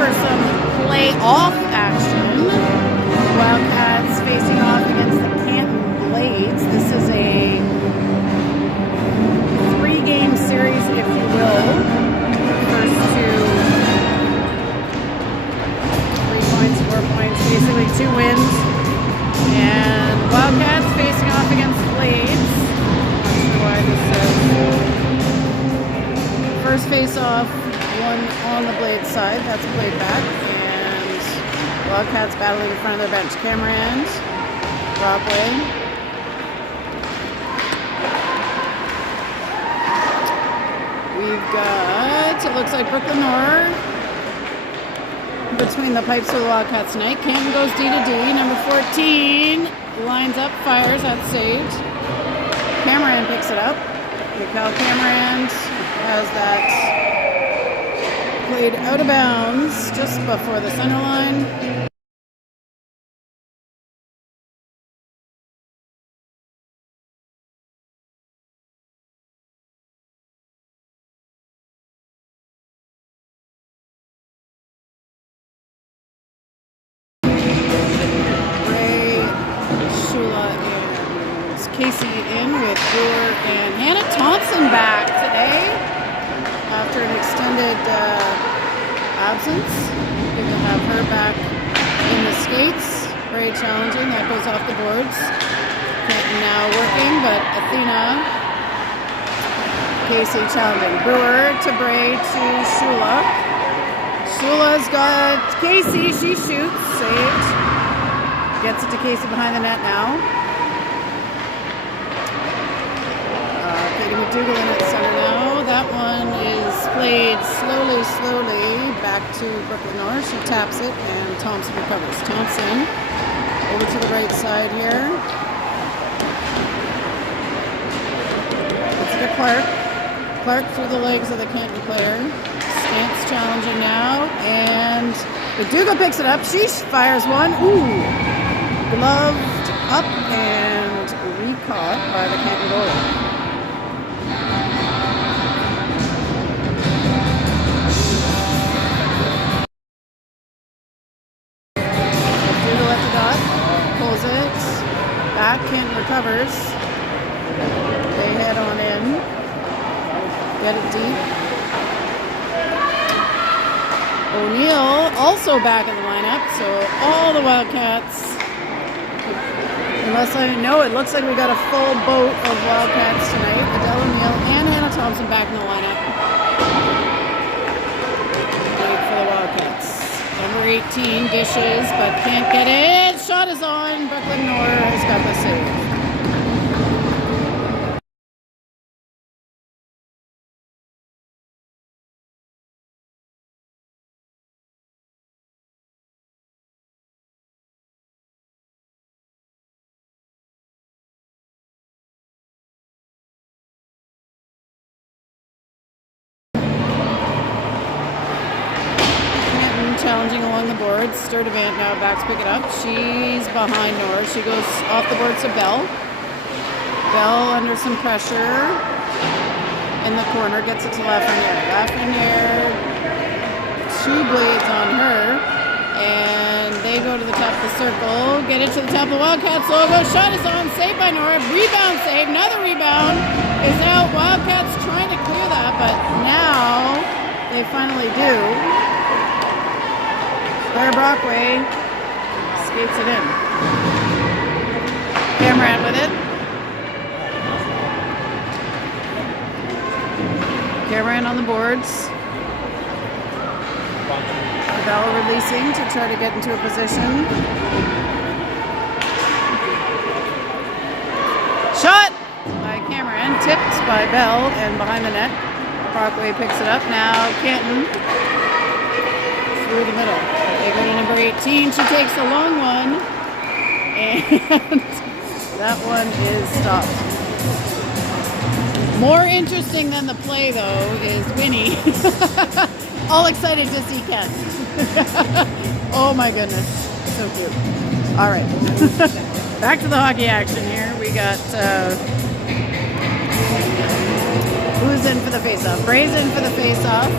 for some play-off action. Wildcats facing off against the Canton Blades. This is a 3-game series, if you will. First two, 3 points, 4 points, basically 2 wins. And Wildcats facing off against Blades. Not sure why this says. First face-off, one on the Blades side. That's played back. And Wildcats battling in front of their bench. Cameron, Brockway. We've got, it looks like Brooklyn Orr between the pipes for the Wildcats tonight. Canton goes D to D. Number 14 lines up, fires, that's saved. Cameron picks it up. Mikal Cameron has that played out of bounds just before the center line. Casey in with Brewer and Hannah Thompson back today after an extended absence. Good to have her back in the skates. Very challenging. That goes off the boards. Canton now working, but Athena, Casey challenging. Brewer to Bray to Shula. Shula's got Casey. She shoots. Saved. Gets it to Casey behind the net now. McDougal in at center now. That one is played slowly back to Brooklyn Orr. She taps it and Thompson recovers. Thompson over to the right side here. It's to Clark. Clark through the legs of the Canton player. Stance challenging now. And McDougal picks it up. She fires one. Ooh! Gloved up and recaught by the Canton goalie. Canton recovers. They head on in. Get it deep. O'Neill also back in the lineup. So all the Wildcats, unless I know, it looks like we got a full boat of Wildcats tonight. Adele O'Neill and Hannah Thompson back in the lineup. Big for the Wildcats. Number 18 dishes, but can't get it. Shot is on. Brooklyn Orr has got the save. Challenging along the boards. Sturdivant now backs pick it up. She's behind North. She goes off the boards to Bell. Bell under some pressure in the corner. Gets it to Lafreniere. Lafreniere, 2 blades on her. And they go to the top of the circle. Get it to the top of the Wildcats logo. Shot is on. Saved by Nora. Rebound save. Another rebound is out. Wildcats trying to clear that, but now they finally do. Claire Brockway skates it in. Cameron with it. Cameron on the boards. Bell releasing to try to get into a position. Shot by Cameron. Tipped by Bell and behind the net. Brockway picks it up. Now Canton through the middle. They go to number 18. She takes a long one. And that one is stopped. More interesting than the play, though, is Winnie. All excited to see Ken. Oh my goodness. So cute. All right. Back to the hockey action here. We got who's in for the face-off? Bray's in for the face-off.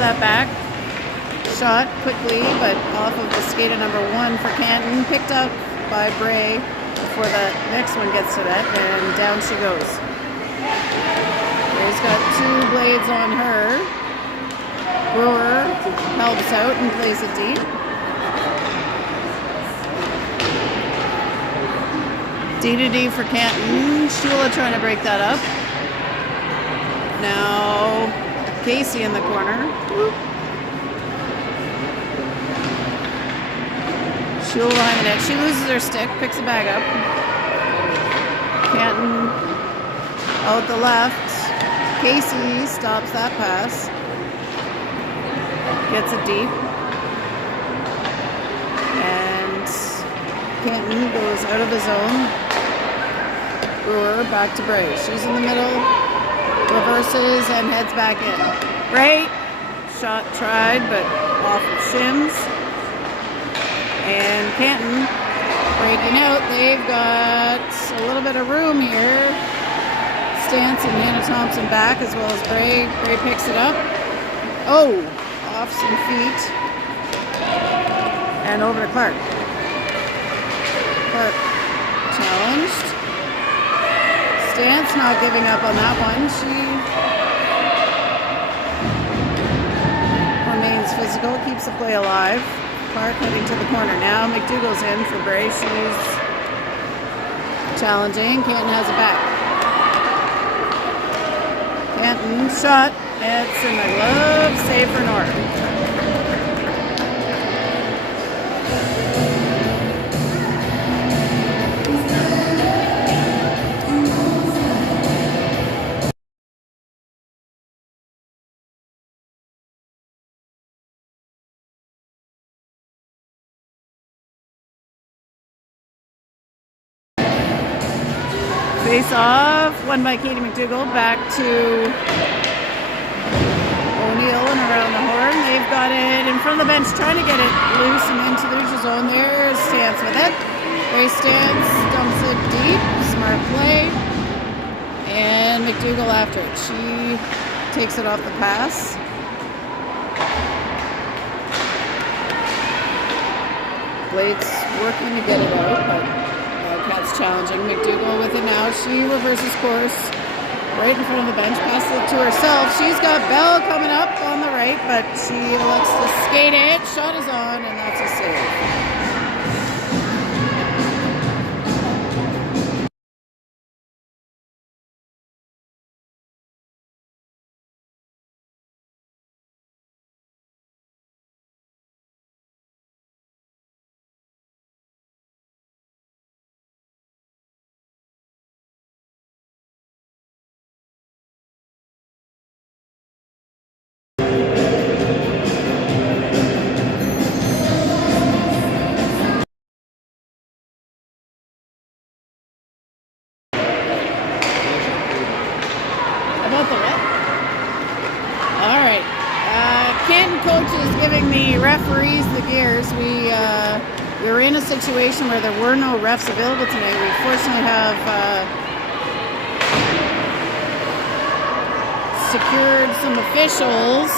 that back. Shot quickly, but off of the skate of number 1 for Canton. Picked up by Bray before the next one gets to that, and down she goes. Bray's got 2 blades on her. Brewer helps out and plays it deep. D to D for Canton. Shula trying to break that up. Now Casey in the corner. Shula behind the net. She loses her stick, picks the bag up. Canton out the left. Casey stops that pass. Gets it deep. And Canton goes out of the zone. Brewer back to Bray. She's in the middle, reverses and heads back in. Bray, shot tried, but off of shins. And Canton breaking out. They've got a little bit of room here. Stance and Hannah Thompson back as well as Bray. Bray picks it up. Oh, off some feet. And over to Clark. Clark challenged. Stance not giving up on that one. She remains physical, keeps the play alive. Clark heading to the corner now. McDougall's in for Bray. She's challenging. Canton has it back. Canton shot. It's in the glove. Save for North. Face off, won by Katie McDougall, back to O'Neill and around the horn. They've got it in front of the bench, trying to get it loose and into the neutral zone. There's Stance with it. Ray Stance dumps it deep, smart play. And McDougall after it. She takes it off the pass. Blade's working to get it out, but Cat's challenging. McDougall with it now. She reverses course right in front of the bench. Passes it to herself. She's got Bell coming up on the right, but she elects to skate it. Shot is on, and that's a save. Canton coach is giving the referees the gears. We were in a situation where there were no refs available tonight. We fortunately have secured some officials.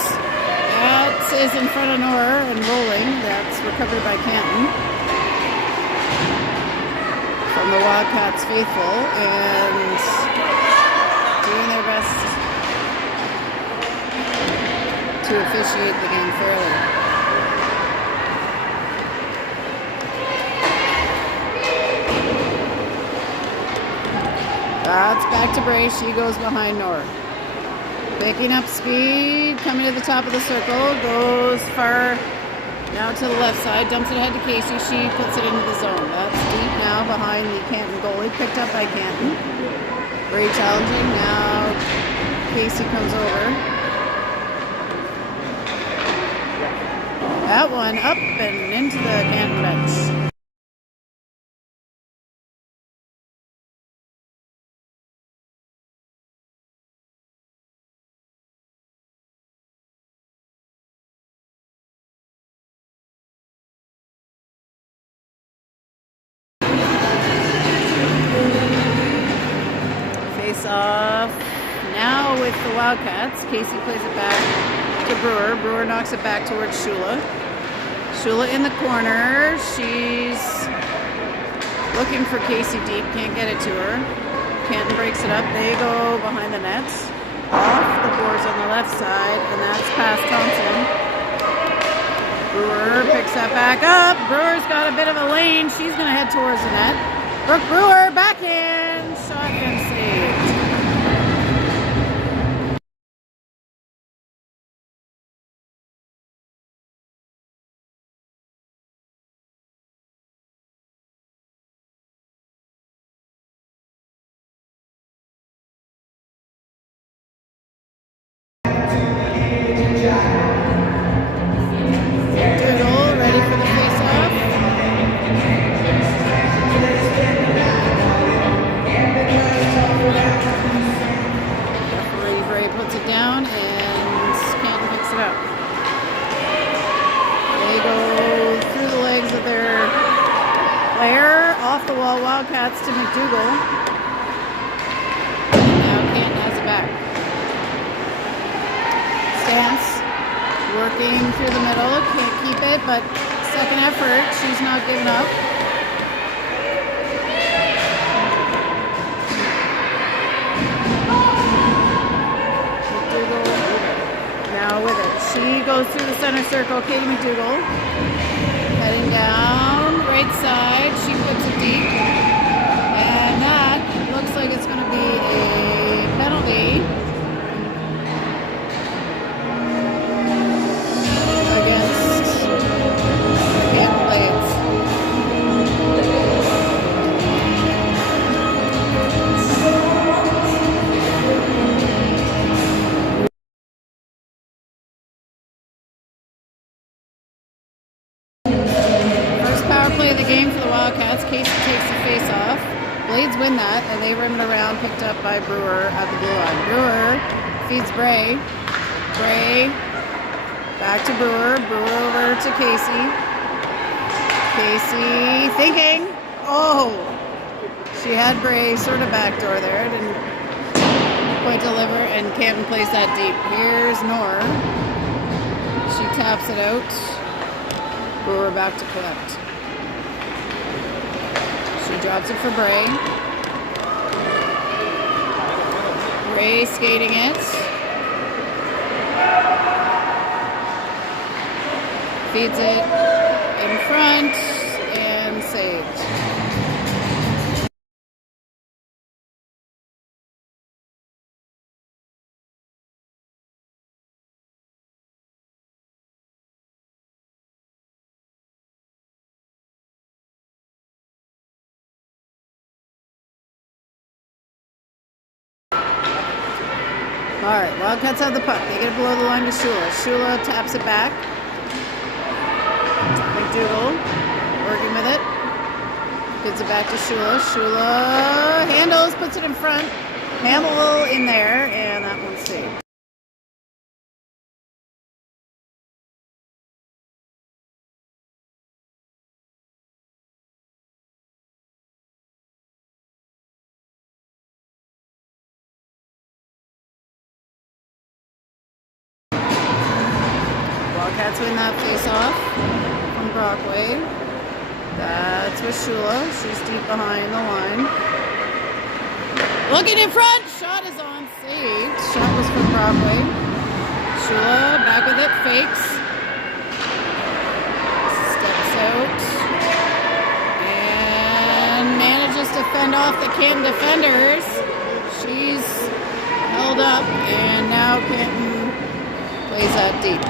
That is in front of Nora and rolling. That's recovered by Canton from the Wildcats faithful and doing their best to officiate the game fairly. That's back to Bray. She goes behind Nora. Picking up speed, coming to the top of the circle, goes far now to the left side, dumps it ahead to Casey. She puts it into the zone. That's deep now behind the Canton goalie, picked up by Canton. Bray challenging. Now Casey comes over. That one up and into the Canton bench. Face off now with the Wildcats. Casey plays it back to to Brewer. Brewer knocks it back towards Shula. Shula in the corner. She's looking for Casey deep. Can't get it to her. Canton breaks it up. They go behind the nets. Off the boards on the left side, and that's past Thompson. Brewer picks that back up. Brewer's got a bit of a lane. She's going to head towards the net. Brooke Brewer, backhand, shot and saved. Doodle, ready for the face-off. Referee puts it down and Canton picks it up. They go through the legs of their player, off the wall, Wildcats to McDougall. And now Canton has it back. Stance, working through the middle, can't keep it, but second effort, she's not giving up. Now with it. She goes through the center circle. Katie McDougall heading down, right side. She puts it deep. And that looks like it's going to be a penalty against Canton Blades. Play of the game for the Wildcats. Casey takes the face off. Blades win that, and they rim it around, picked up by Brewer at the blue line. Brewer feeds Bray. Bray back to Brewer. Brewer over to Casey. Casey thinking. Oh! She had Bray sort of backdoor there. Didn't quite deliver, and Canton plays that deep. Here's Nor. She taps it out. Brewer back to collect. She drops it for Bray. Bray skating it. Feeds it in front and saved. All right, Wildcats have the puck. They get it below the line to Shula. Shula taps it back. McDougall working with it. Gives it back to Shula. Shula handles, puts it in front. Hamill in there, and that one's saved. Wildcats win that face-off from Brockway. That's with Shula. She's deep behind the line. Looking in front. Shot is on. Saved. Shot was from Brockway. Shula back with it. Fakes. Steps out. And manages to fend off the Canton defenders. She's held up. And now Canton plays that deep.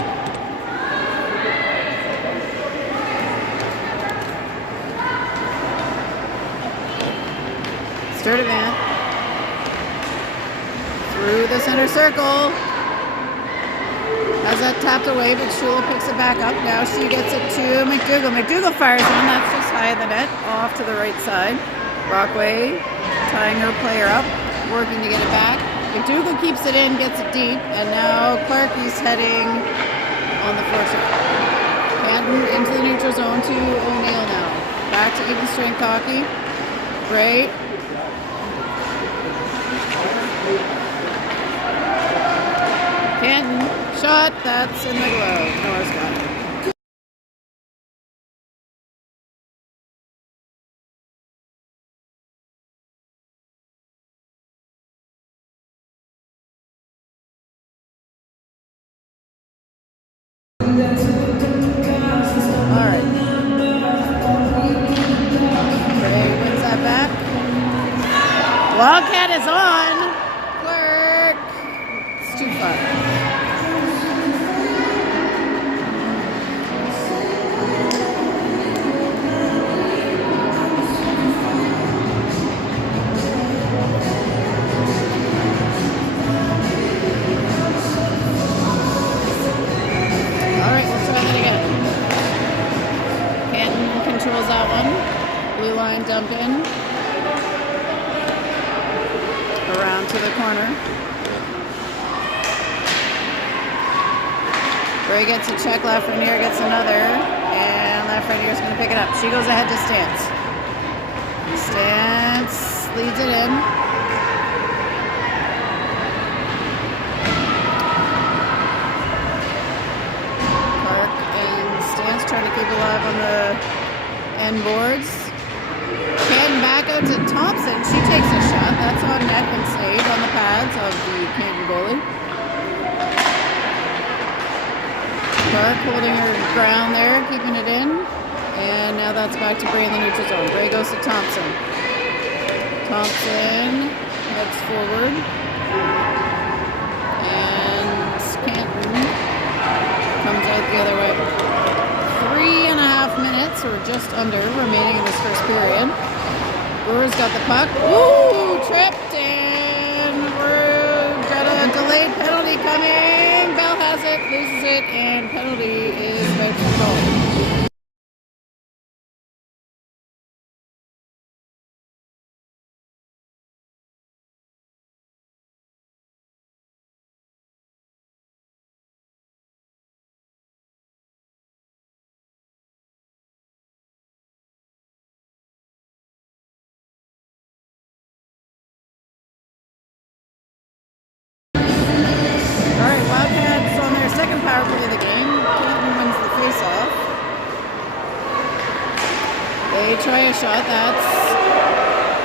Sturdivant through the center circle. Has that tapped away, but Shula picks it back up. Now she gets it to McDougall. McDougall fires on. That's just high of the net, off to the right side. Brockway tying her player up, working to get it back. McDougall keeps it in, gets it deep, and now Clarkie's heading on the forecheck. Canton into the neutral zone to O'Neill now. Back to even strength hockey. Bray. Canton, shot. That's in the glove. Nora's got it. Alright. Ray wins that back. Wildcat is on. Clerk. It's too far. Alright, we'll try that again. Canton controls that one. Blue line dump in. Around to the corner. Ray gets a check, Lafreniere gets another, and Lafreniere's going to pick it up. She goes ahead to Stance. Stance leads it in. Park and Stance trying to keep alive on the end boards. Canton back out to Thompson. She takes a shot. That's on net and saved on the pads of the Canton goalie. Park holding her ground there, keeping it in. And now that's back to Bray in the neutral zone. Bray goes to Thompson. Thompson heads forward. And Canton comes out the other way. 3.5 minutes, or just under, remaining in this first period. Brewer's got the puck. Ooh, tripped, and we've got a delayed penalty coming. Bell has it, loses it, and penalty is out for goal. Wildcats on their second power play of the game. Canton wins the face-off. They try a shot. That's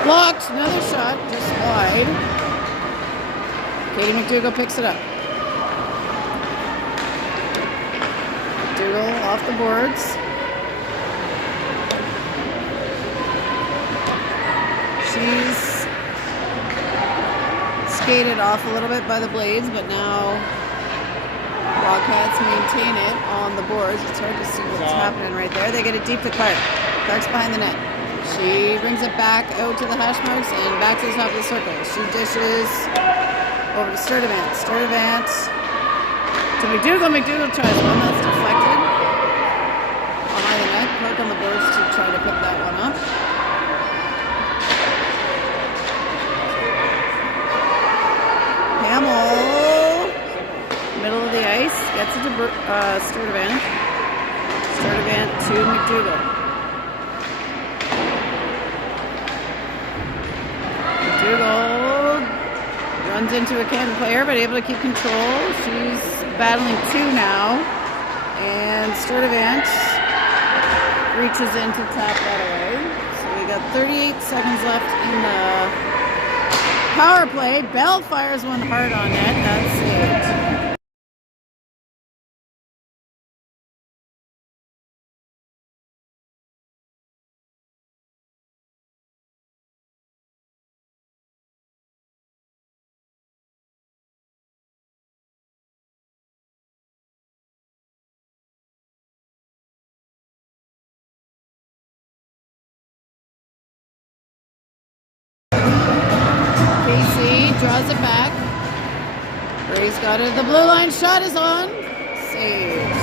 blocked. Another shot, just wide. Katie McDougall picks it up. McDougall off the boards. She's skated off a little bit by the blades, but now Wildcats maintain it on the boards. It's hard to see what's happening right there. They get it deep to Clark. Clark's behind the net. She brings it back out to the hash marks and back to the top of the circle. She dishes over to Sturdivant. Sturdivant to McDougall. McDougall tries one. That's deflected. Behind the net. Clark on the boards to try to pick that one up. Hamill, middle of the ice, gets it to Sturdivant. Sturdivant to McDougall. McDougall runs into a Canton player, but able to keep control. She's battling two now, and Sturdivant reaches in to tap that away. So we got 38 seconds left in the power play. Bell fires one hard on net. That's saved. Draws it back. Ray's got it. The blue line shot is on. Saved.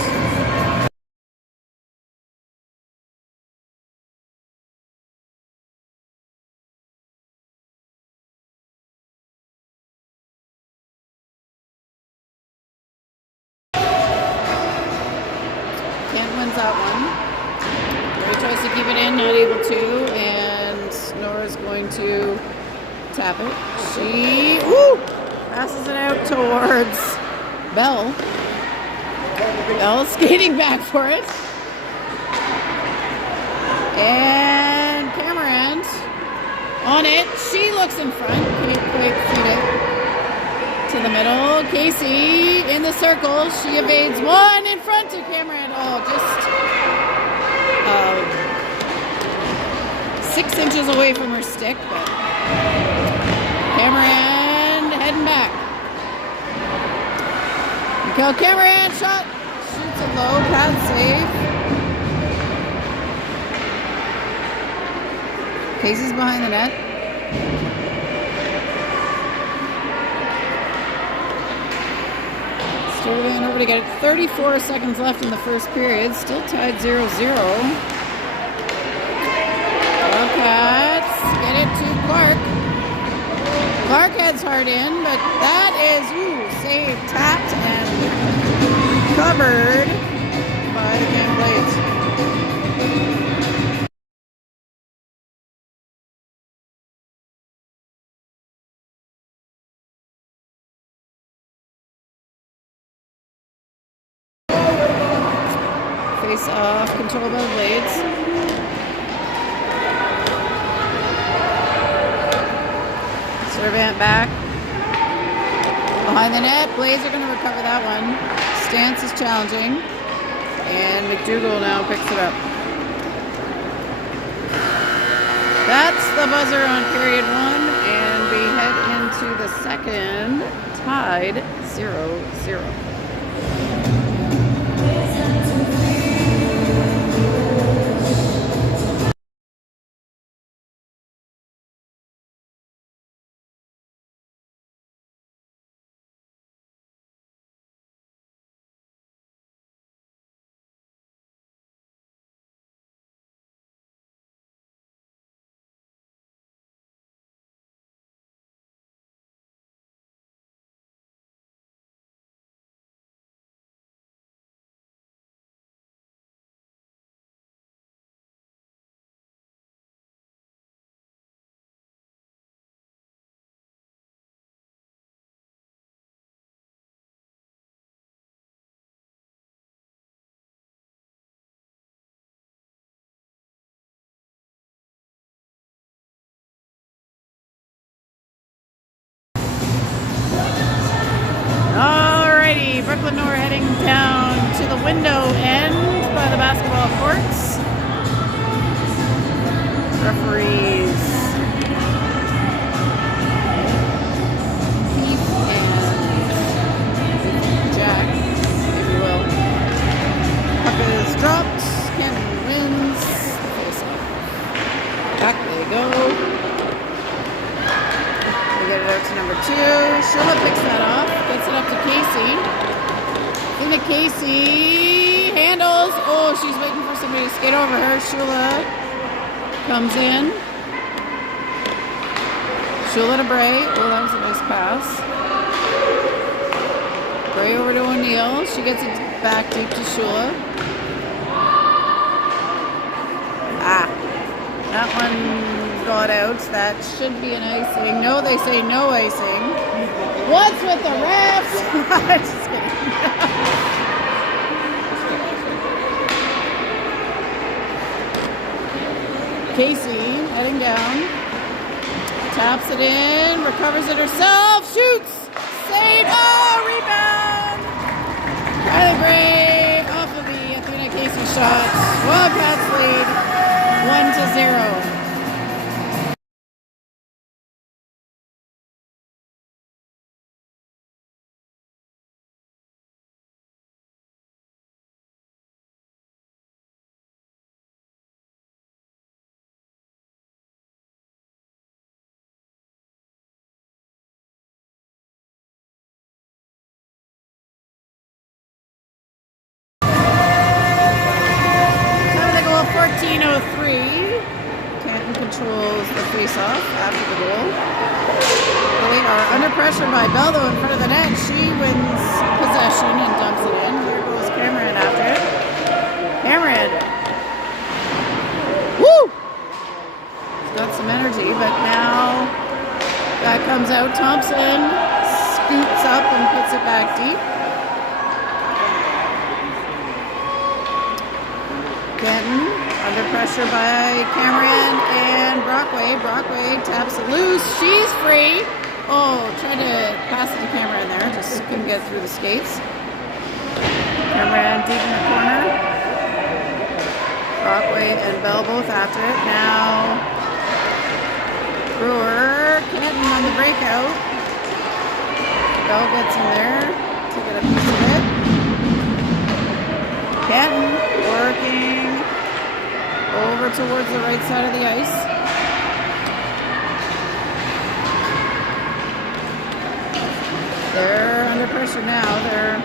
Kent wins that one. Ray tries to keep it in, not able to, and Nora's going to tap it. She passes it out towards Bell. Bell skating back for it. And Cameron on it. She looks in front. Can't quite feed it to the middle. Casey in the circle. She evades one in front to Cameron. Oh, just 6 inches away from her stick. But Cameron heading back. Mikhail Cameron shot. Shoots it low. Pad save. Casey's behind the net. Sturtevant over to get it. 34 seconds left in the first period. Still tied 0-0. Bobcats get it to Clark. Clark heads hard in, but that is, saved, tapped, and covered by the King Blades. Face off, controlled by the Blades. Sturtevant back. Behind the net, Blades are going to recover that one. Stance is challenging. And McDougall now picks it up. That's the buzzer on period 1. And we head into the second, tied 0-0. Brooklyn Nor heading down to the window end by the basketball courts. Referees Keith and Jack, if you will. Puck is dropped. Canton wins. Back they go. We get it out to number 2. Sheila picks that off. Gets it up to Casey. Into Casey. Handles. Oh, she's waiting for somebody to skate over her. Sheila comes in. Sheila to Bray. Oh, that was a nice pass. Bray over to O'Neill. She gets it back deep to Sheila. That one got out. That should be an icing. No, they say no icing. What's with the refs? Just kidding. Casey heading down. Taps it in. Recovers it herself. Shoots. Save. Oh, rebound. Riley Bray off of the Athena Casey shot. Wildcats lead 1-0. Canton controls the face-off after the goal. They are under pressure by Bell, though, in front of the net. She wins possession and dumps it in. Here goes Cameron after it. Cameron. Woo! She's got some energy, but now that comes out. Thompson scoops up and puts it back deep. under pressure by Cameron and Brockway. Brockway taps it loose. She's free. Oh, tried to pass it to Cameron there. Just couldn't get through the skates. Cameron deep in the corner. Brockway and Bell both after it. Now Brewer, Canton on the breakout. Bell gets in there to get a piece of it. Canton working over towards the right side of the ice. They're under pressure now. They're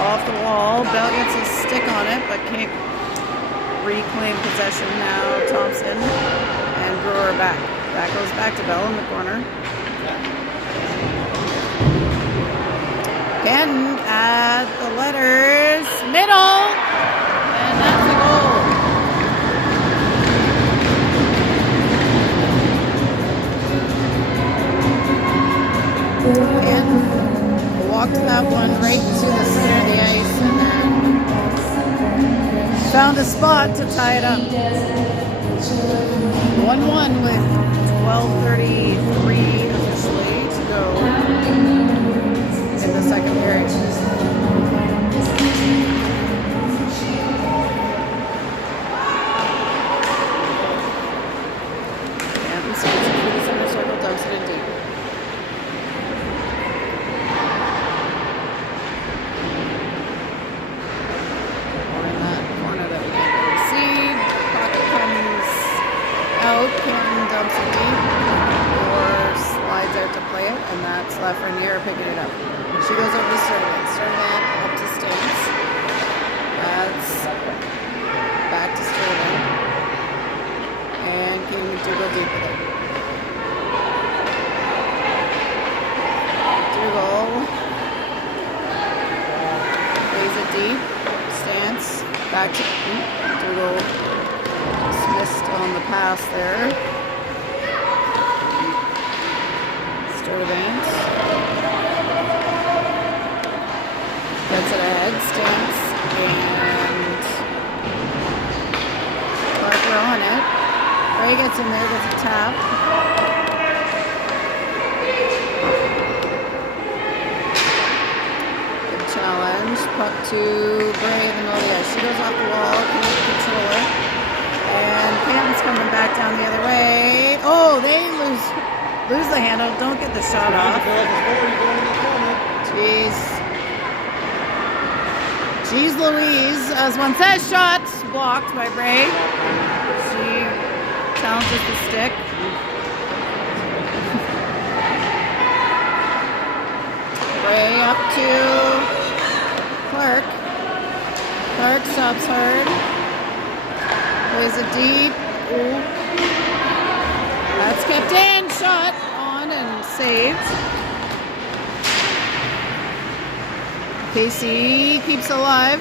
off the wall. Bell gets a stick on it, but can't reclaim possession. Now Thompson and Brewer back. That goes back to Bell in the corner. Canton at the letters. Middle! And that's a goal. Canton walked that one right to the center of the ice and then found a spot to tie it up. 1-1 with 12:33 officially to go in the second period. Canton skates it through the center circle, dumps it in deep. Canton dumps it deep or slides out to play it, and that's Lafreniere picking it up. She goes over to Sturdivant. Sturdivant up to Stance. That's back to Sturdivant. And King McDougall deep with it. McDougall plays it deep. Stance back to McDougall. Missed on the pass there. Sturdivant gets it ahead. Stance and Clark are on it. Ray gets in there, gets a tap. Good challenge. Puck to Bray in the middle of the ice. She goes off the wall. Can't control it. And Canton's coming back down the other way. Oh, they lose the handle. Don't get the shot off. Jeez Louise. As one says, shot blocked by Bray. She challenges the stick. Bray up to Clark. Clark stops hard. Plays it deep. Ooh. That's kept in. Shot on and saved. Casey keeps alive.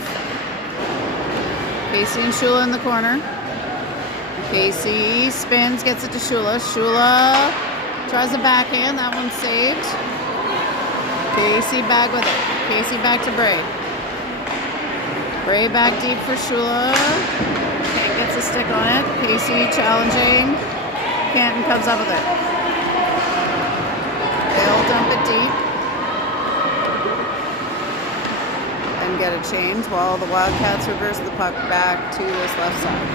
Casey and Shula in the corner. Casey spins, gets it to Shula. Shula tries a backhand. That one's saved. Casey back with it. Casey back to Bray. Bray back deep for Shula. Gets a stick on it. Casey challenging. Canton comes up with it. They'll dump it deep. And get a change while the Wildcats reverse the puck back to this left side.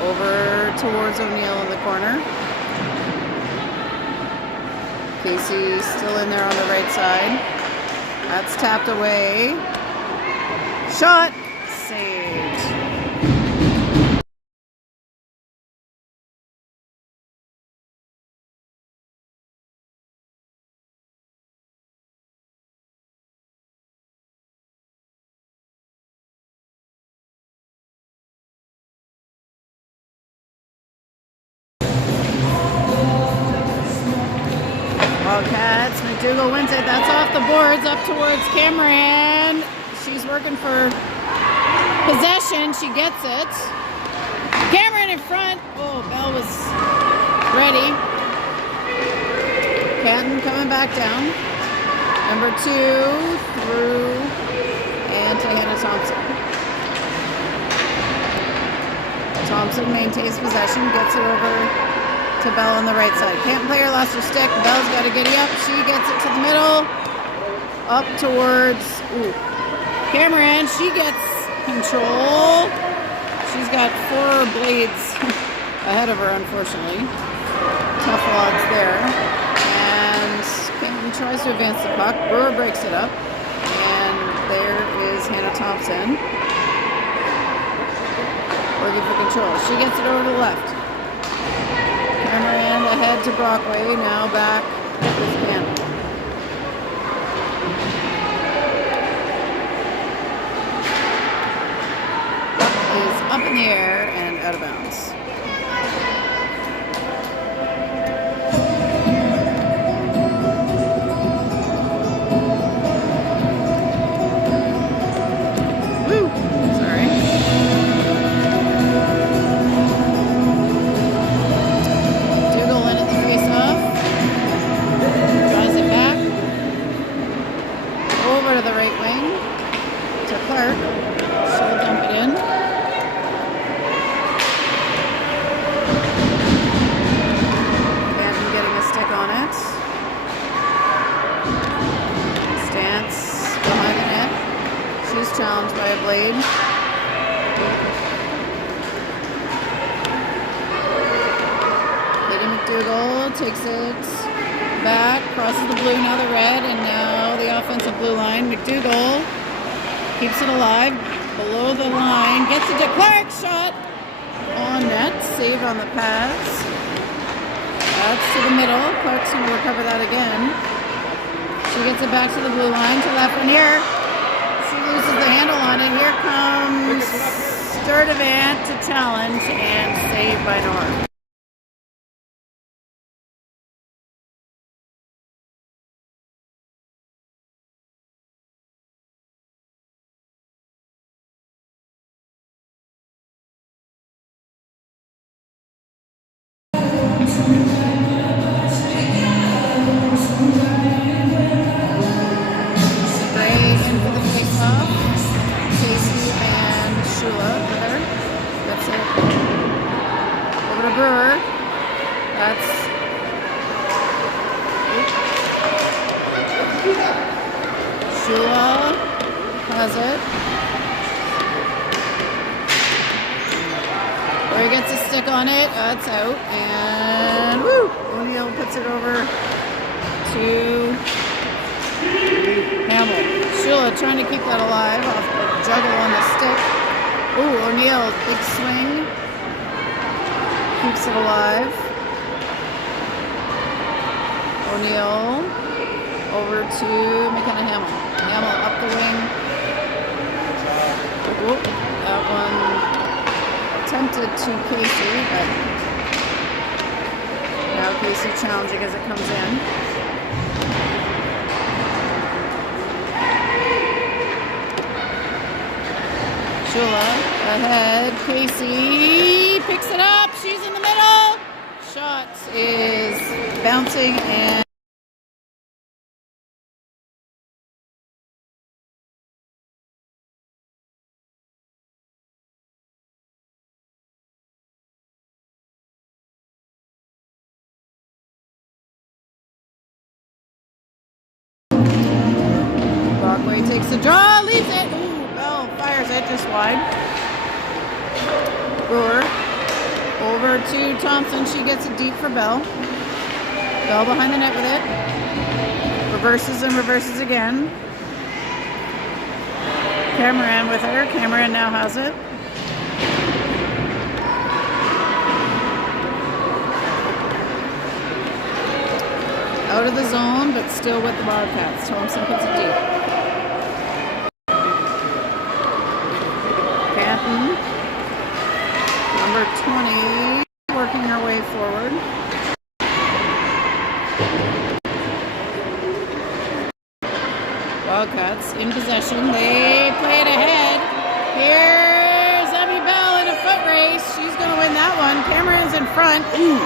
Over towards O'Neill in the corner. Casey still in there on the right side. That's tapped away. Shot. Saved. Wildcats. McDougall wins it. That's off the boards up towards Cameron. She's working for possession. She gets it. Cameron in front. Oh, Bell was ready. Canton coming back down. Number 2 through and to Hannah Thompson. Thompson maintains possession, gets it over to Bell on the right side. Canton player lost her stick. Bell's got to giddy up. She gets it to the middle. Up towards Cameron. She gets control. She's got 4 blades ahead of her, unfortunately. Tough odds there. And Canton tries to advance the puck. Brewer breaks it up. And there is Hannah Thompson. Working for control. She gets it over to the left. Cameron ahead to Brockway. Now back with Canton. Is up in the air and out of bounds. Challenged by a blade. Lady McDougall takes it back, crosses the blue, now the red, and now the offensive blue line. McDougall keeps it alive, below the line, gets it to Clark, shot on net, save on the pass. That's to the middle. Clark's going to recover that again. She gets it back to the blue line, to Lafreniere. Loses the handle on it. Here comes Sturdivant to challenge and save by North. Brewer. That's Shula has it. Where he gets a stick on it. That's out. And woo! O'Neill puts it over to Hamill. Shula trying to keep that alive off the juggle on the stick. Ooh, O'Neill, big swing. Keeps it alive. O'Neill over to McKenna Hamill. Hamill up the wing. Whoop, that one attempted to Casey, but now Casey challenging as it comes in. Shula ahead. Casey picks it up. She's in the middle. Shot is bouncing and Brockway takes the draw, leaves it. Ooh, Bell fires it just wide. Brewer over to Thompson. She gets it deep for Bell. Bell behind the net with it. Reverses and reverses again. Cameron with her. Cameron now has it. Out of the zone, but still with the Bobcats. Thompson puts it deep. Canton, number 20, working her way forward. Bobcats in possession. They play it ahead. Here's Abby Bell in a foot race. She's going to win that one. Cameron's in front. Ooh.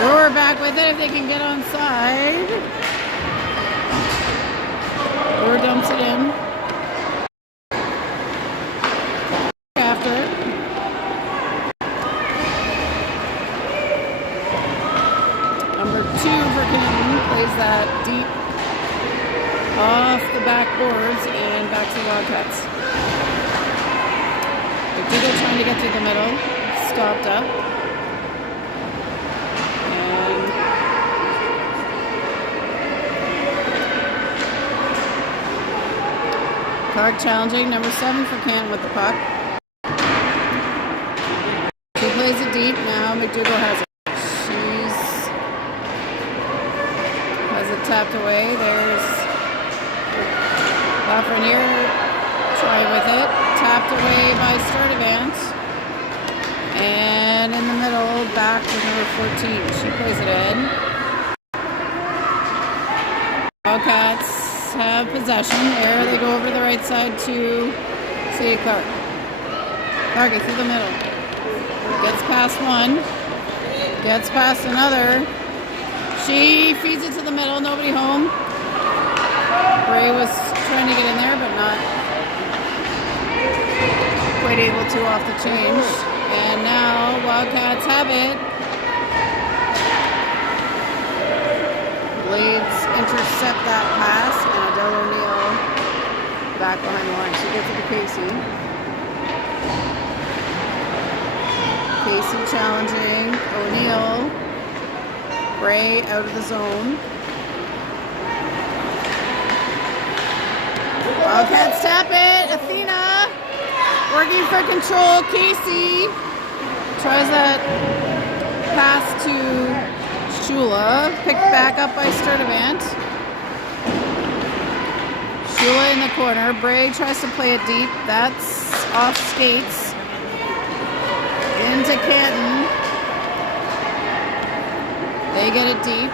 Brewer back with it if they can get on side. Brewer dumps it in. After it. Number 2 for Canton plays that deep off the backboards and back to the Wildcats. McDougall trying to get through the middle. Stopped up. And Clark challenging. Number 7 for Canton with the puck. He plays it deep. Now McDougall has it. Has it tapped away. There's Lafreniere trying with it. Tapped away by Sturdivant. And in the middle, back with number 14. She plays it in. Wildcats have possession. There they go over to the right side to Sadie Clark. Clark through the middle. Gets past one. Gets past another. She feeds it to the middle. Nobody home. Bray was trying to get in there, but not quite able to off the change. And now Wildcats have it. Blades intercept that pass, and Adele O'Neill back behind the line. She gets it to Casey. Casey challenging O'Neill. Bray out of the zone. Wildcats tap it. Athena working for control. Casey tries that pass to Shula. Picked back up by Sturdivant. Shula in the corner. Bray tries to play it deep. That's off skates. Into Canton. They get it deep.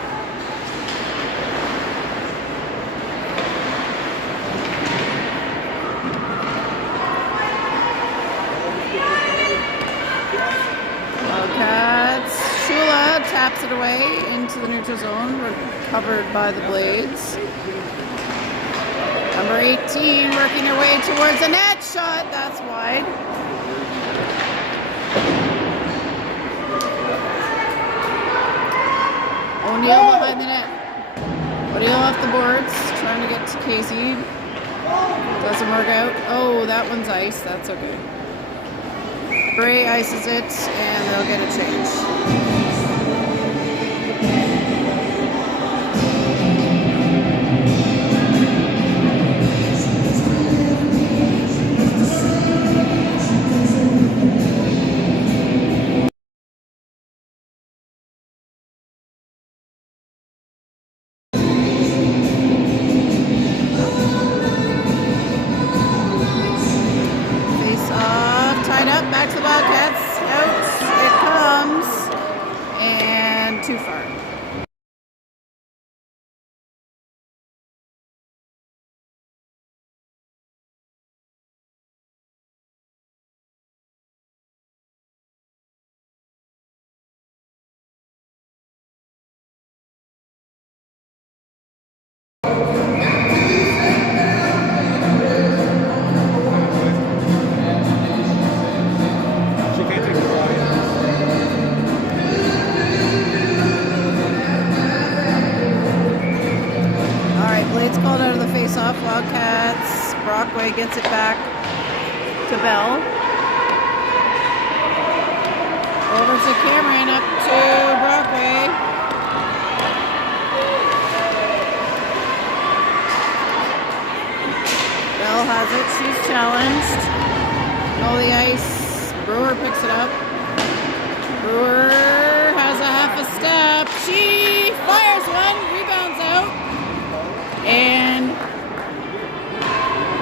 Wildcats. Shula taps it away into the neutral zone, recovered by the Blades. Number 18 working her way towards the net. Shot. That's wide. O'Neill behind the net. O'Neill off the boards, trying to get to Casey. Doesn't work out. Oh, that one's ice. That's okay. Bray ices it, and they'll get a change. Back to the Wildcats. Out it comes. And too far. Blades called out of the face-off. Wildcats. Brockway gets it back to Bell. Over to Cameron, up to Brockway. Bell has it. She's challenged. All the ice. Brewer picks it up. Brewer has a half a step. She fires one. Rebounds out. And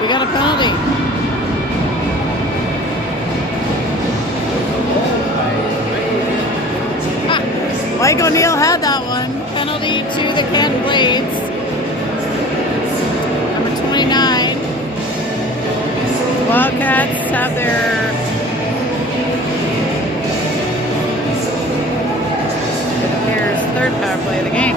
we got a penalty. Mike O'Neill had that one. Penalty to the Canton Blades. Number 29. Wildcats have their players power play of the game.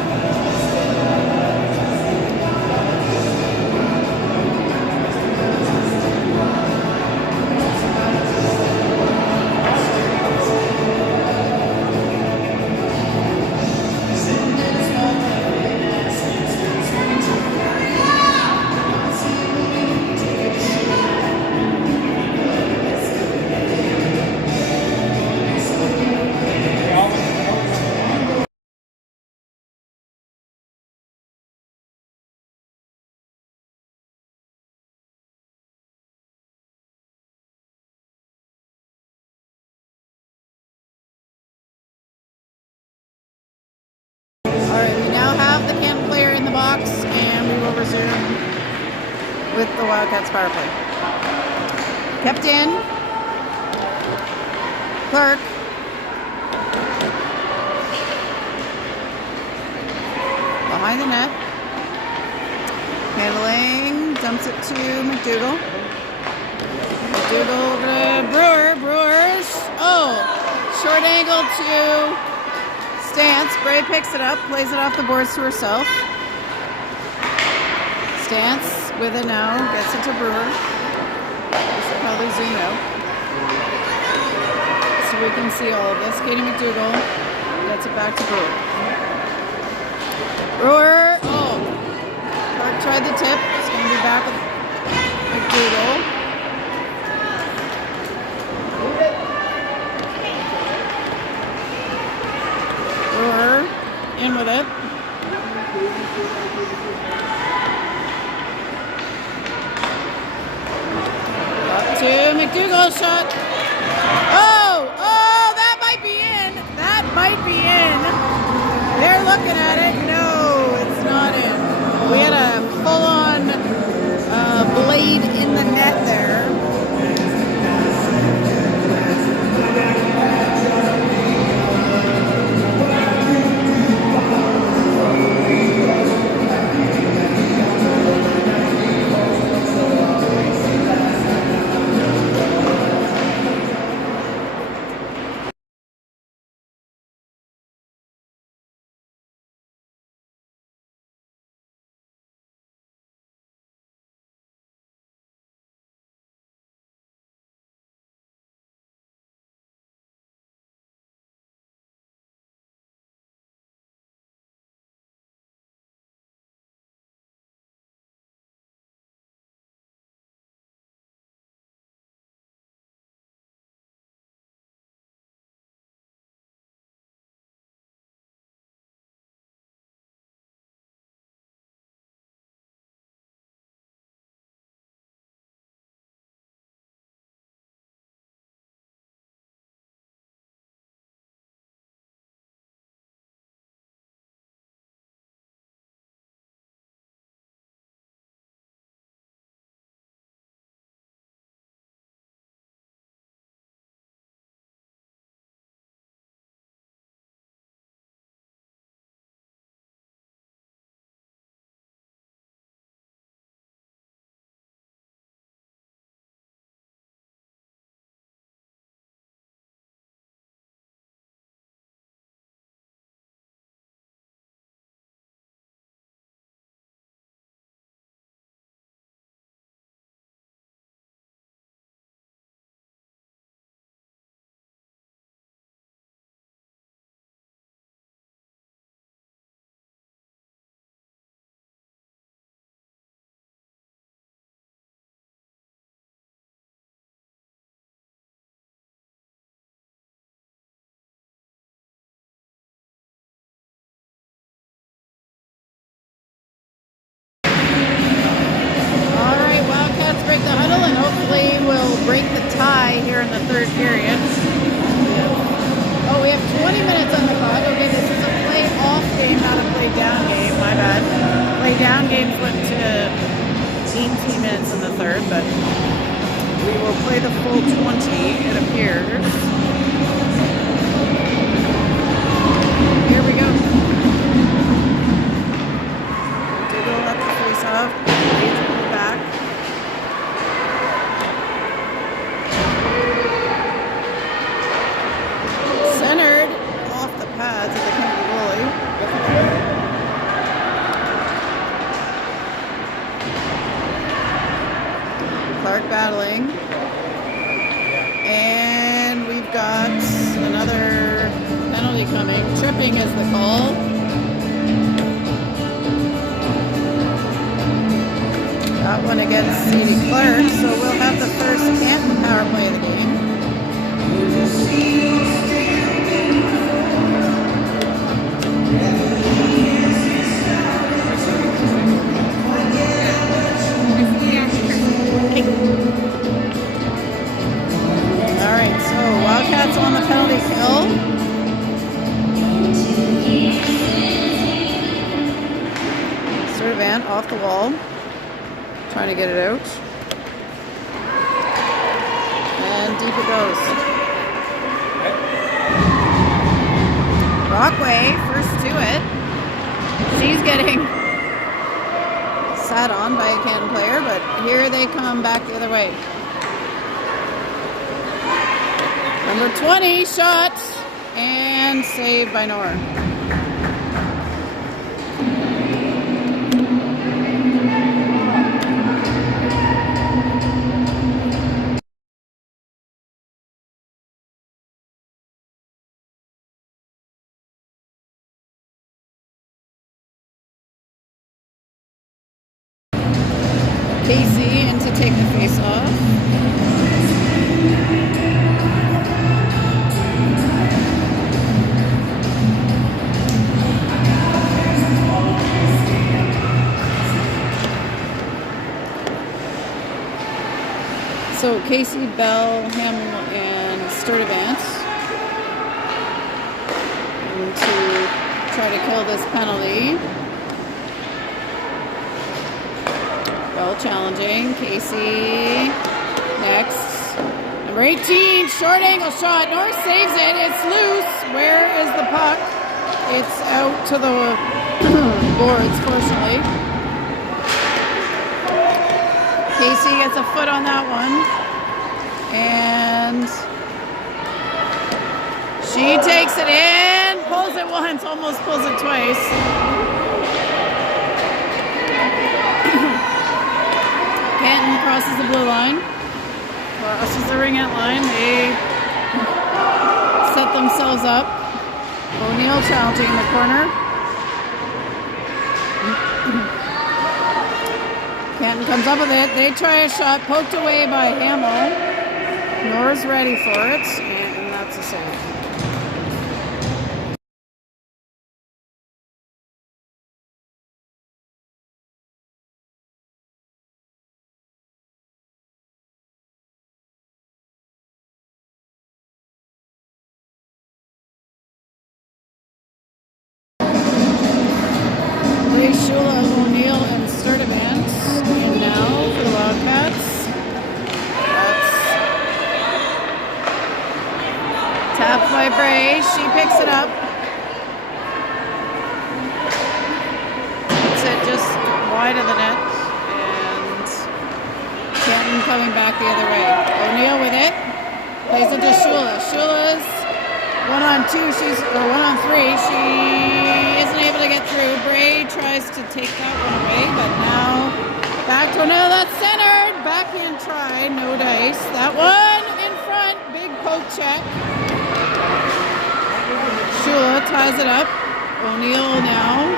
Alright, we now have the Canton player in the box, and we will resume with the Wildcats power play. Kept in. Clark. Behind the net. Handling. Dumps it to McDougall. McDougall to Brewer. Brewers. Oh! Short angle to Stance. Bray picks it up, plays it off the boards to herself. Stance with it now, gets it to Brewer. We should probably zoom out so we can see all of this. Katie McDougall gets it back to Brewer. Brewer, oh! Clark tried the tip. It's going to be back with McDougall. Brewer in with it. Up to McDougall shot. Oh, that might be in. That might be in. They're looking at it. No, it's not in. We had a full-on blade in the net there. Break the huddle, and hopefully we'll break the tie here in the third period. Oh, we have 20 minutes on the clock. Okay, this is a play-off game, not a play-down game. My bad. Play-down game flipped to 18 minutes in the third, but we will play the full 20, it appears. Here we go. Diggle at the face-off. Back. Centered off the pads of the Kennedy goalie. paddling. And we've got another penalty coming. Tripping is the call. That one against C.D. Clark, so we'll have the first Canton power play of the game. Alright, so Wildcats on the penalty kill. Servant off the wall. Trying to get it out. And deep it goes. Rockway, first to it. She's getting sat on by a Canton player, but here they come back the other way. Number 20, shot, and saved by Nora. Casey in to take the face off. So Casey, Bell, Hamill, and Sturdivant to try to kill this penalty. Bell challenging. Casey next. Number 18, short angle shot. North saves it. It's loose. Where is the puck? It's out to the boards, fortunately. Casey gets a foot on that one. And she takes it in, pulls it once, almost pulls it twice. Canton crosses the blue line, crosses the ring-out line. They set themselves up. O'Neill challenging in the corner. Canton comes up with it. They try a shot, poked away by Hamill. Nora's ready for it, and that's a save. Shula, O'Neill, and Sturdivant. And now for the Wildcats. That's tapped by Bray. She picks it up. Puts it just wide of the net. And Canton coming back the other way. O'Neill with it. Plays it to Shula. Shula's 1-on-2, or 1-on-3. She isn't able to get through. Bray tries to take that one away, but now back to O'Neill. That's centered. Backhand try, no dice. That one in front. Big poke check. Shula ties it up. O'Neill now.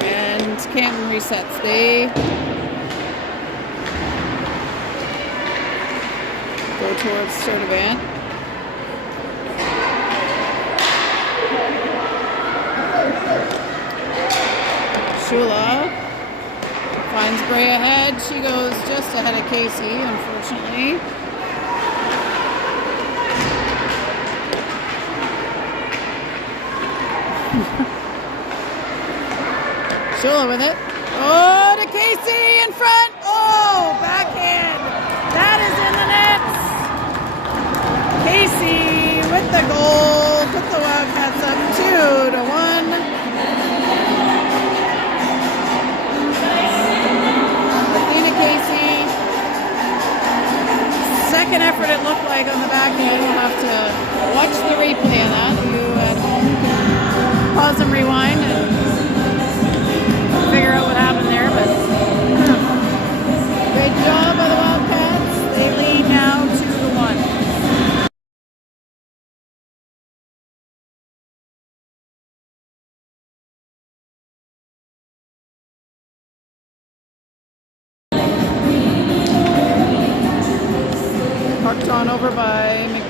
And Canton resets. They go towards Sturdivant. Shula finds Bray ahead. She goes just ahead of Casey, unfortunately. Shula with it. Oh, to Casey in front. Oh, backhand. That is in the nets. Casey with the goal. Put the Wildcats up 2-1. Casey. Second effort it looked like on the backhand. We'll have to watch the replay of that. You at home can pause and rewind and figure out what happened there. But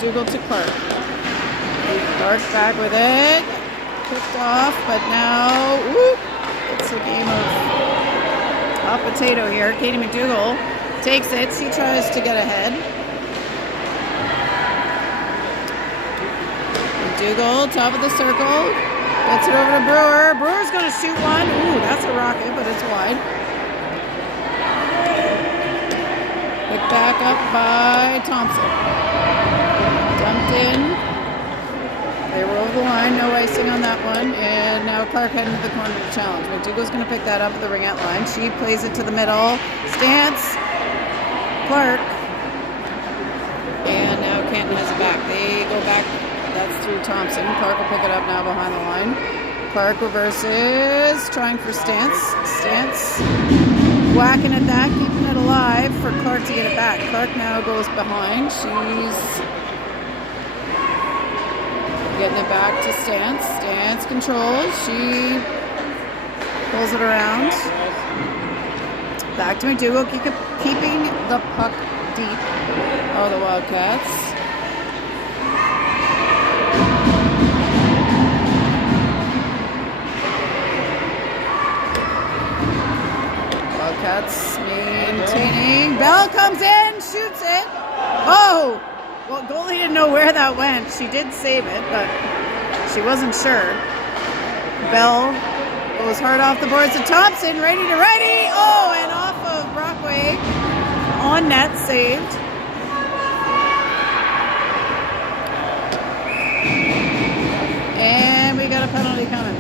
McDougall to Clark. Clark back with it. Picked off, but now, whoop, it's a game of hot potato here. Katie McDougall takes it. She tries to get ahead. McDougall, top of the circle. Gets it over to Brewer. Brewer's going to shoot one. Ooh, that's a rocket, but it's wide. Picked back up by Thompson. Dumped in. They were over the line. No icing on that one. And now Clark heading to the corner to challenge. McDougall's going to pick that up at the ringette line. She plays it to the middle. Stance. Clark. And now Canton has it back. They go back. That's through Thompson. Clark will pick it up now behind the line. Clark reverses. Trying for Stance. Stance. Whacking at that. Keeping it alive for Clark to get it back. Clark now goes behind. She's getting it back to Stance. Stance controls. She pulls it around. Back to McDougall, keeping the puck deep. Oh, the Wildcats. Wildcats maintaining. Bell comes in, shoots it. Oh! Well, goalie didn't know where that went. She did save it, but she wasn't sure. Bell goes hard off the boards to Thompson, ready to ready. Oh, and off of Brockway. On net, saved. And we got a penalty coming.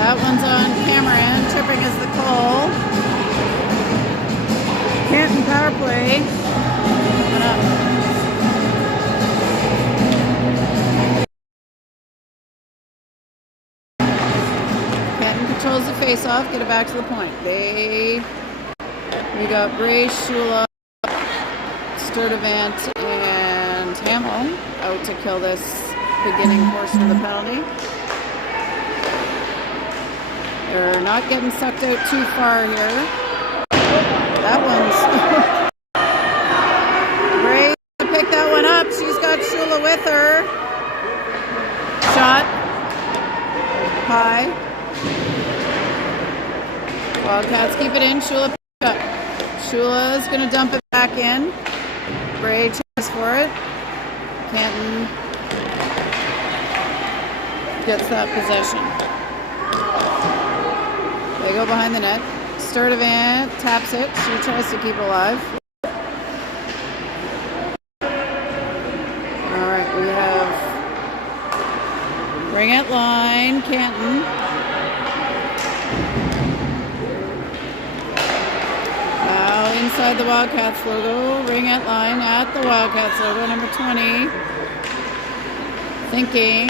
That one's on Cameron. Tripping is the call. Canton power play. Coming up. Canton controls the face-off. Get it back to the point. We got Bray, Shula, Sturdivant, and Hamill out to kill this beginning portion of the penalty. They're not getting sucked out too far here. That one's... Bray to pick that one up. She's got Shula with her. Shot. High. Wildcats keep it in. Shula pick it up. Shula's going to dump it back in. Bray chases for it. Canton gets that possession. They go behind the net. Sturdivant taps it. She tries to keep it alive. All right, we have ringette line, Canton. Now inside the Wildcats logo, ringette line at the Wildcats logo, number 20. Thinking.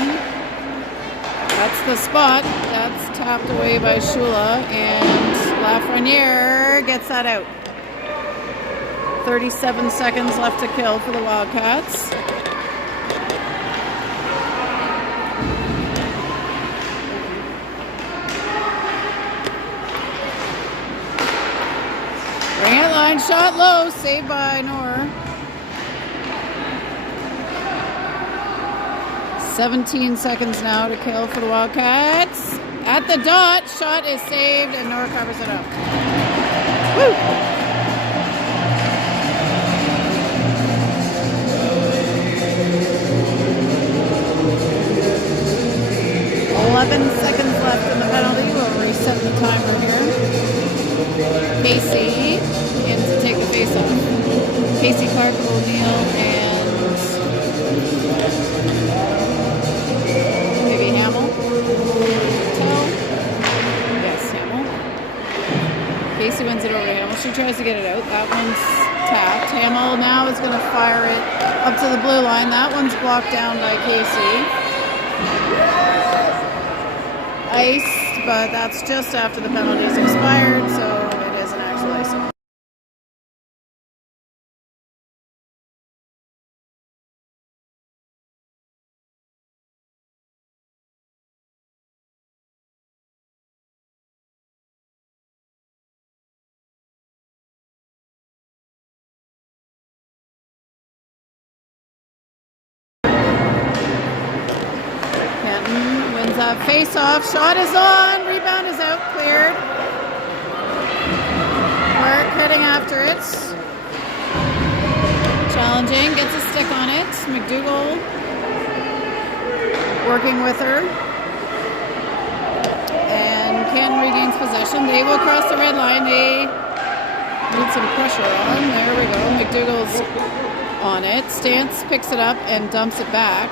That's the spot. That's tapped away by Shula, and Lafreniere gets that out. 37 seconds left to kill for the Wildcats. Ringette line shot low, saved by Nor. 17 seconds now to kill for the Wildcats. At the dot, shot is saved, and Nora covers it up. Woo! Seconds left in the penalty. We'll reset the timer here. Casey in to take the face off. Casey, Clark, O'Neill, and maybe Hamill. Yes, Hamill. Casey wins it over to Hamill. She tries to get it out. That one's tapped. Hamill now is going to fire it up to the blue line. That one's blocked down by Casey. Iced, but that's just after the penalty's expired, so it is an actual icing. have face-off. Shot is on. Rebound is out. Cleared. Clark heading after it. Challenging. Gets a stick on it. McDougall working with her. And Canton regains possession. They will cross the red line. They need some pressure on. There we go. McDougall's on it. Stance picks it up and dumps it back.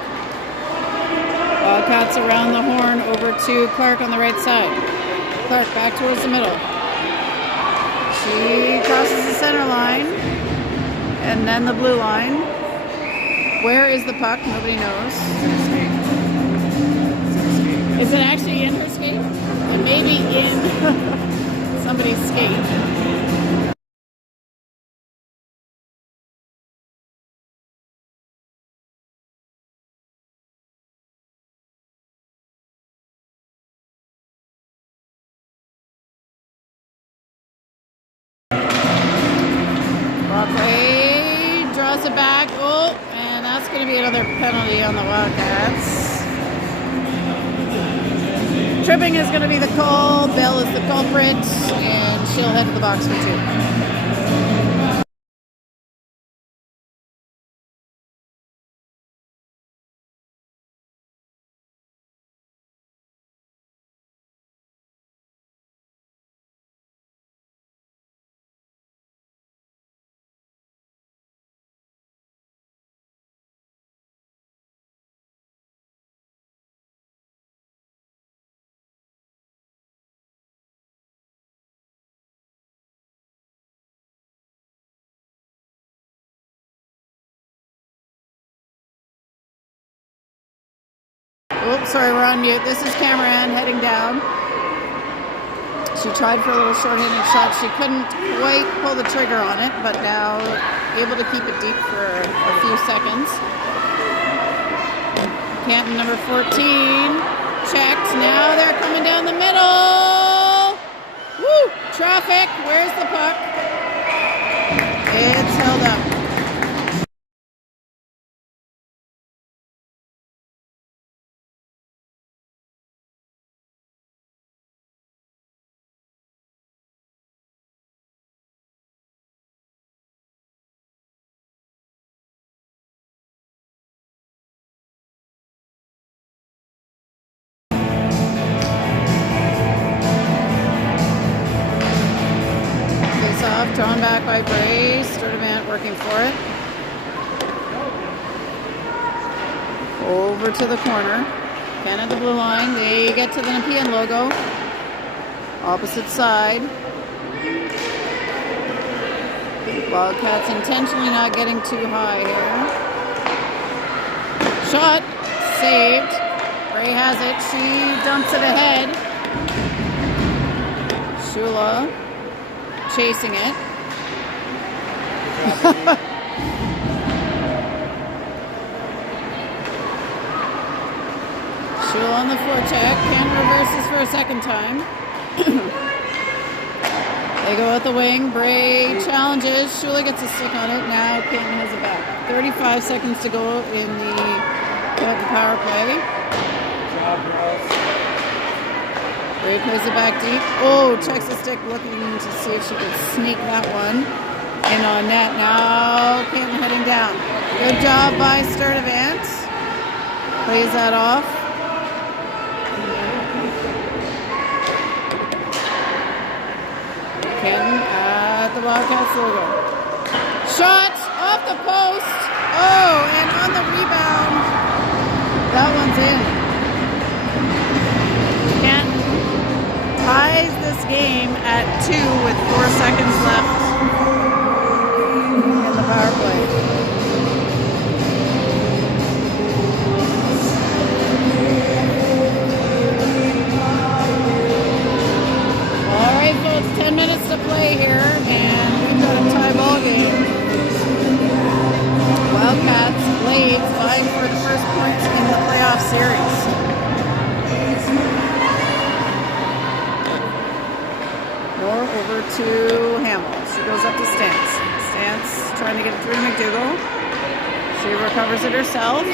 Wildcats around the horn over to Clark on the right side. Clark back towards the middle. She crosses the center line and then the blue line. Where is the puck? Nobody knows. Is it actually in her skate? It may be in somebody's skate. Draws it back. Oh, and that's going to be another penalty on the Wildcats. Tripping is going to be the call. Bell is the culprit, and she'll head to the box for 2. Oops, sorry, we're on mute. This is Cameron heading down. She tried for a little short-handed shot. She couldn't quite pull the trigger on it, but now able to keep it deep for a few seconds. Canton number 14 checked. Now they're coming down the middle. Woo! Traffic. Where's the puck? It's held up. Thrown back by Bray. Sturdivant working for it. Over to the corner. Canada blue line. They get to the Nepean logo. Opposite side. Wildcats intentionally not getting too high here. Shot. Saved. Bray has it. She dumps it ahead. Shula chasing it. Shula on the forecheck. Canton reverses for a second time. They go at the wing. Bray challenges. Shula gets a stick on it. Now Canton has it back. 35 seconds to go in the power play. Good job, girls. Bray plays it back deep. Oh, checks the stick, looking to see if she can sneak that one in on net. Now Canton heading down. Good job by Sturdivant. Plays that off. Canton at the Wildcats logo. Shot off the post. Oh, and on the rebound, that one's in. Ties this game at 2 with 4 seconds left in the power play. All right, folks, 10 minutes to play here, and we've got a tie ball game. Wildcats, Blades vying for the first points in the playoff series. Over to Hamill. She goes up to Stance. Stance trying to get it through to McDougall. She recovers it herself.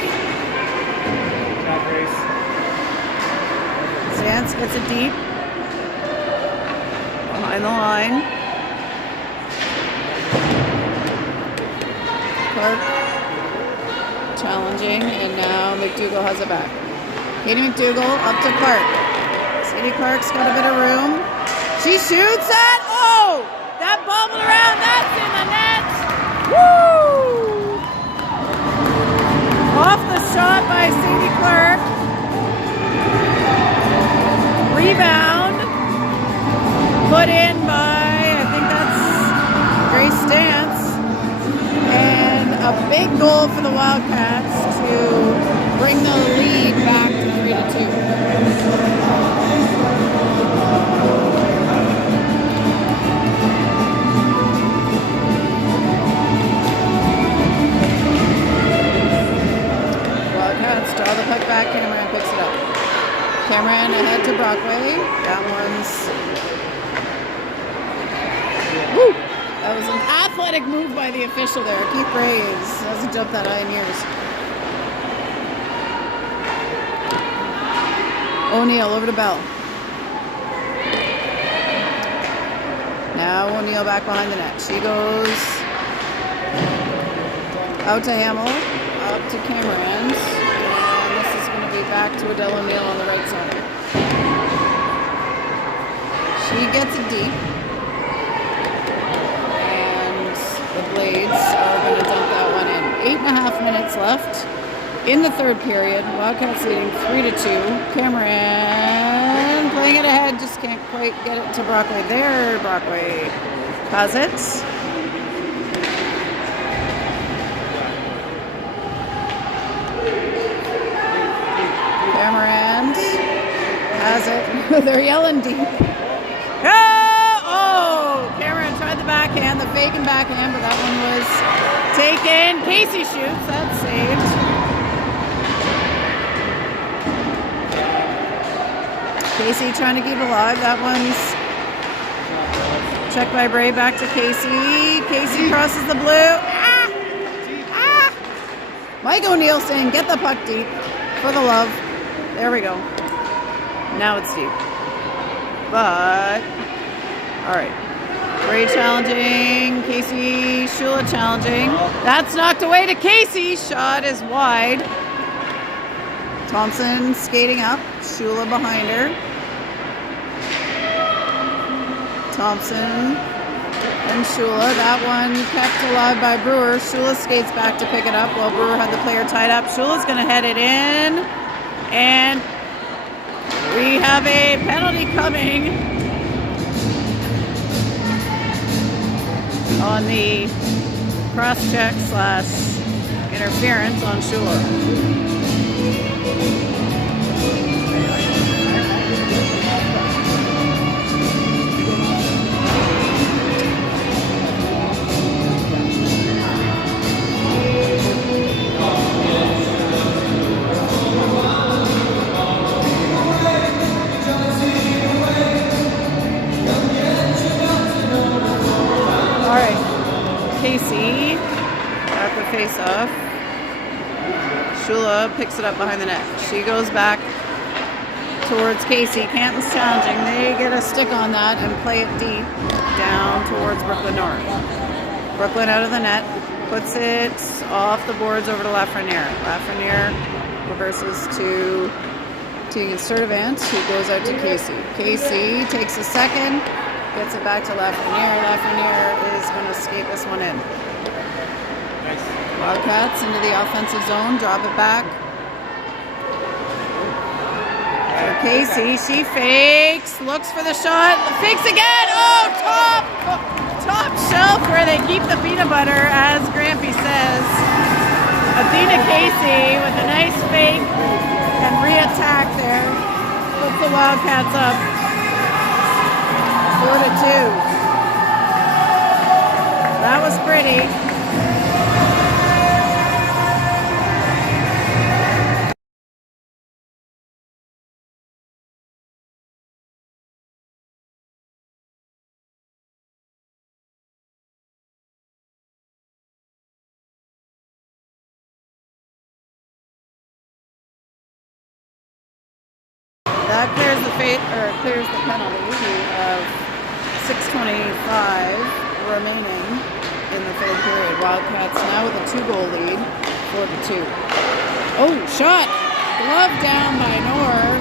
stance, gets it deep. Behind the line. Clark challenging, and now McDougall has it back. Katie McDougall up to Clark. Sadie Clark's got a bit of room. She shoots it! Oh! That bobbled around, that's in the net! Woo! Off the shot by Sadie Clark. Rebound. Put in by, I think that's Grace Stance. And a big goal for the Wildcats to bring the lead back to 3-2. Wildcats draw the puck back. Cameron picks it up. Cameron ahead to Brockway. That one's... Woo! That was an athletic move by the official there. Keith Ray hasn't jumped that high in years. O'Neill over to Bell. Now O'Neill back behind the net. She goes out to Hamill, up to Cameron, and this is going to be back to Adele O'Neill on the right side. She gets it deep. The Blades are going to dump that one in. 8.5 minutes left in the third period. Wildcats leading 3-2. Cameron playing it ahead, just can't quite get it to Brockway. There, Brockway has it. Cameron has it. They're yelling deep. Cameron tried the backhand, the fake and backhand, but that one was taken. Casey shoots, that's saved. Casey trying to keep alive. That one's checked by Bray, back to Casey. Casey crosses the blue. Mike O'Neill saying, get the puck deep for the love. There we go. Now it's deep. But, all right. Bray challenging, Casey Shula challenging. That's knocked away to Casey. Shot is wide. Thompson skating up. Shula behind her. Thompson and Shula. That one kept alive by Brewer. Shula skates back to pick it up while Brewer had the player tied up. Shula's going to head it in. And we have a penalty coming on the cross-check / interference on Shula. Casey at the face-off. Shula picks it up behind the net. She goes back towards Casey. Canton's challenging. They get a stick on that and play it deep down towards Brooklyn North. Brooklyn out of the net. Puts it off the boards over to Lafreniere. Lafreniere reverses to Tegan Sturdivant, who goes out to Casey. Casey takes a second. Gets it back to Lafreniere. Lafreniere is going to skate this one in. Nice. Wildcats into the offensive zone. Drop it back. For Casey. She fakes. Looks for the shot. Fakes again. Oh, top shelf where they keep the peanut butter, as Grampy says. Athena Casey with a nice fake and re-attack there. Puts the Wildcats up. 4-2. That was pretty. that clears the penalty. We have 6:25 remaining in the third period. Wildcats now with a 2-goal lead, 4-2. Oh, shot! Glove down by Nor.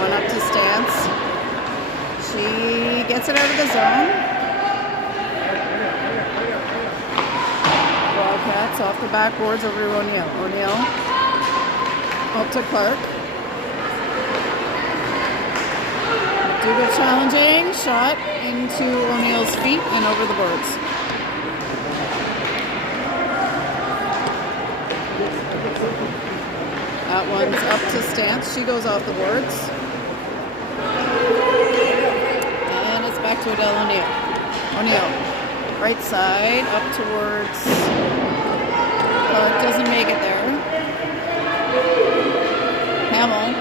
One up to Stance. She gets it out of the zone. Wildcats off the backboards over to O'Neill. O'Neill up to Clark. McDougall challenging. Shot into O'Neill's feet and over the boards. That one's up to Stance. She goes off the boards. And it's back to Adele O'Neill. O'Neill, right side, up towards Clark. Doesn't make it there. Hamill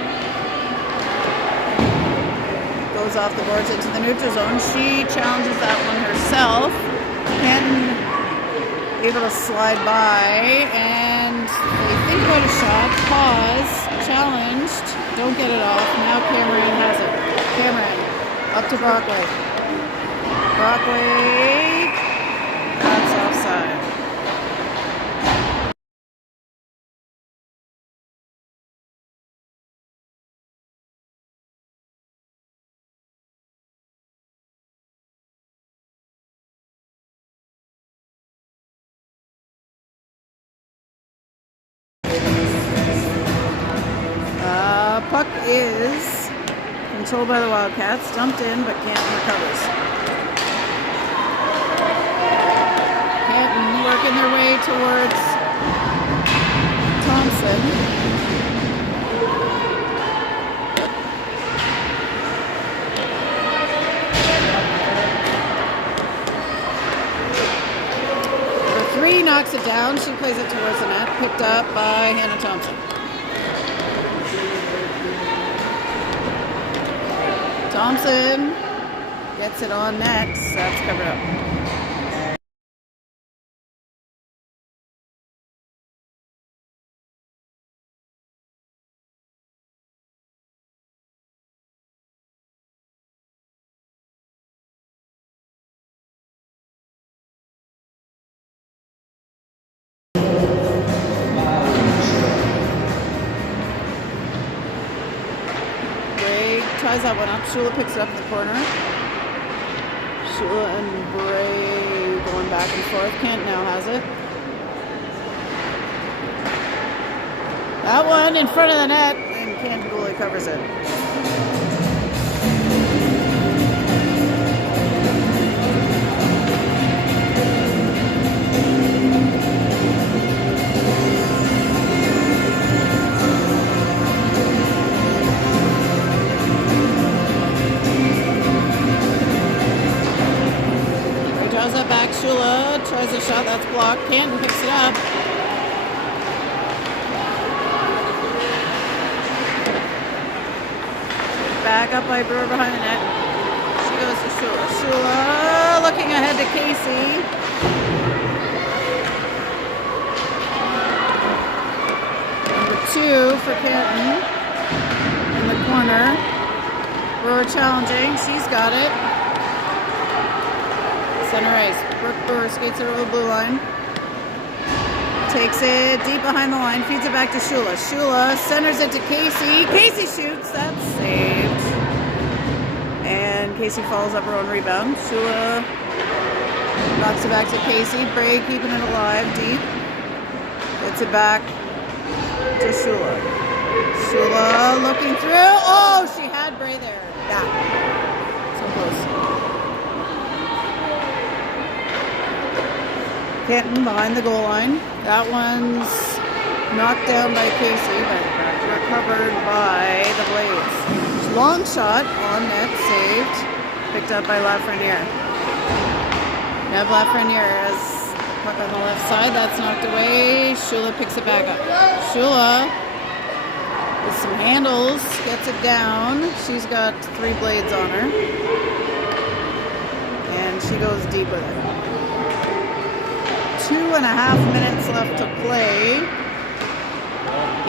goes off the boards into the neutral zone. She challenges that one herself. Canton able to slide by, and they think about a shot. Pause. Challenged. Don't get it off. Now Cameron has it. Cameron up to Brockway. Brockway. That's offside. Puck is controlled by the Wildcats, dumped in, but Canton recovers. Canton working their way towards Thompson. Number 3 knocks it down. She plays it towards the net, picked up by Hannah Thompson. Thompson gets it on net. That's covered up. Ties that one up. Shula picks it up in the corner. Shula and Bray going back and forth. Kent now has it. That one in front of the net, and Kent goalie covers it. Back, Shula tries a shot, that's blocked. Canton picks it up. Back up by Brewer behind the net. She goes to Shula. Shula looking ahead to Casey. Number 2 for Canton in the corner. Brewer challenging. She's got it. Center ice. Brooke Brewer skates it over the blue line. Takes it deep behind the line. Feeds it back to Shula. Shula centers it to Casey. Casey shoots. That's saved. And Casey follows up her own rebound. Shula knocks it back to Casey. Bray keeping it alive deep. Gets it back to Shula. Shula looking through. Oh, she had Bray there. Yeah. So close. Canton behind the goal line. That one's knocked down by Casey, but recovered by the Blades. Long shot on net, saved. Picked up by Lafreniere. Nev Lafreniere has puck on the left side. That's knocked away. Shula picks it back up. Shula With some handles, gets it down. She's got 3 blades on her. And she goes deep with it. 2.5 minutes left to play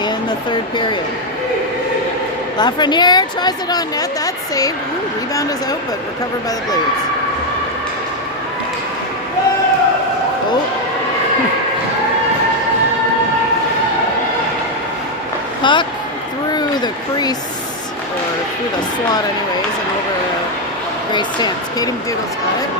in the 3rd period. Lafreniere tries it on net. That's saved. Ooh, rebound is out, but recovered by the Blades. Oh. Puck through the crease, or through the slot anyways, and over Grace Stance. Katie McDougall's got it.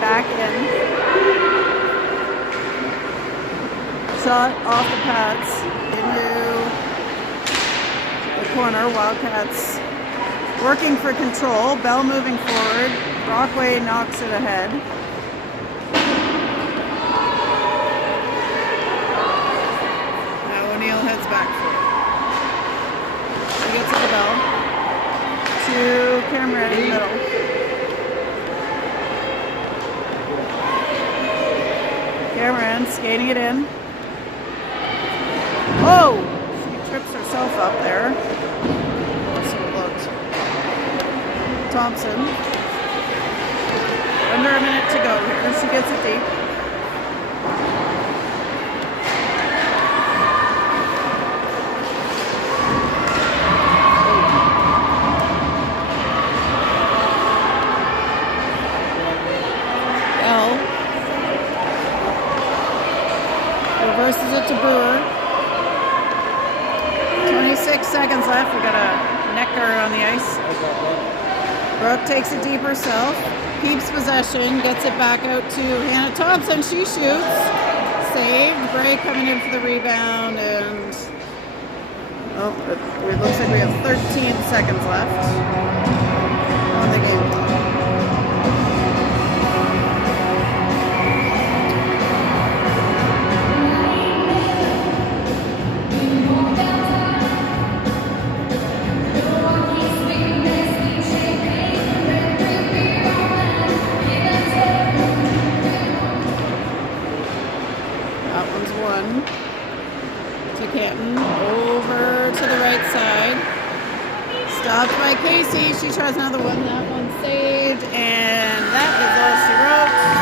Back in. Shot off the pads into the corner. Wildcats working for control. Bell moving forward. Brockway knocks it ahead. Now O'Neill heads back for it. She gets to the Bell. To Cameron in the middle. Cameron skating it in. Oh! She trips herself up there. That's how it looked. Thompson. Under a minute to go here. She gets it deep. Reverses it to Brewer. 26 seconds left. We got a neck guard on the ice. Brooke takes it deep herself. Keeps possession. Gets it back out to Hannah Thompson. She shoots. Saved. Bray coming in for the rebound. And oh, it looks like we have 13 seconds left on the game clock. That one's one. To Canton. Over to the right side. Stopped by Casey. She tries another one. That one's saved. And that is all she wrote.